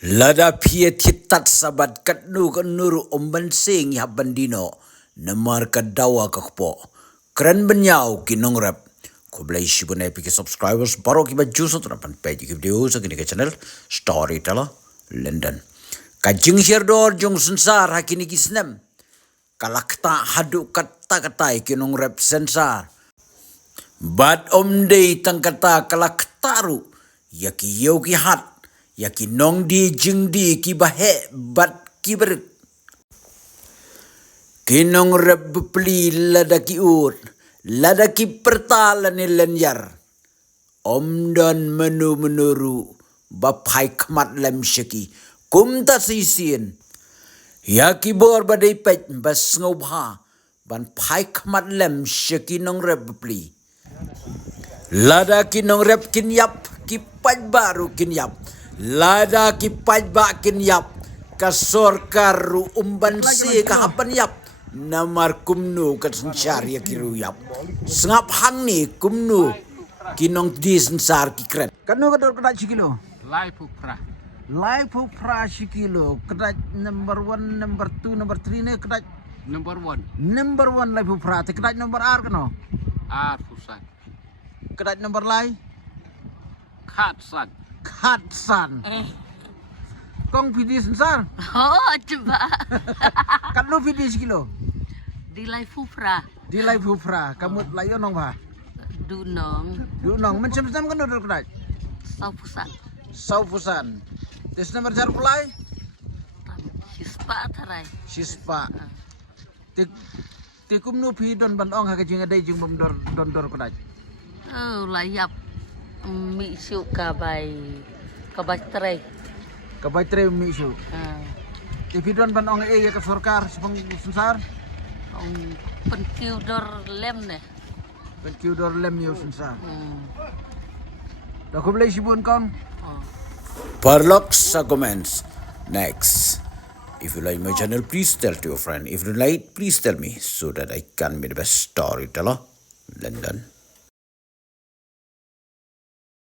Lada pia titat sabat kat nu kan nuru sing ya bandino namar kadawa kakpo keren benyau kinong rap ko blai shibun epic subscribers baro ki baju so trapan page ki video sa kini channel storyteller London kajing sherdor jong sensar hakini kisnem kalakta hadu kata kinong rap sensar bad day tangkata kalaktaru yaki yogi hat yaki nong di jing di ki bahe bat ki ber kinong rep pli lada ki ur lada ki pertalan lenyar don menuru bapai kmat lem syaki kumta sisin yaki bor badai pet bas ngobha ban pai kmat lem syaki nong rep pli lada ki nong rep kin yap ki pat baru kin yap lada ki pajba kin yap kasor karu umban si kahapan yap namar kumnu kasensar ya kiru yap sengap hang ni kumnu kinong di sensar ki kren kanu kador kedak sikilo lai pupra sikilo kedak number 1 number 2 number 3 ne kedak Number 1. number 1 lai pupra te kedak number r kano R Fusan. kedak number lai Katsan. Katsan. Kong pidi sensar. Oh, coba. Kan lu pidi sekilo. Di Lai Fufra. Di Lai Fufra. Kamu layo nong ba? Dunong. Dunong. Mencem-cem kan duduk kedai. Saupusan. Saupusan. Tes nomor jar pulai. Sispa tarai. Sispa. Tikum nu pi don ban ong ha kajing adai jing bom dor kedai. Oh, layap. Mi siu kabai tarai. Kabai tre mi su. Tipi don ban ong ya ke sorkar sepeng sensar. Pentiu dor lem ne. Pentiu dor lem yo sensar. Dah ko boleh sibun kong. Parlok sa comments. Next. If you like my channel, please tell to your friend. If you like, please tell me so that I can be the best storyteller. London.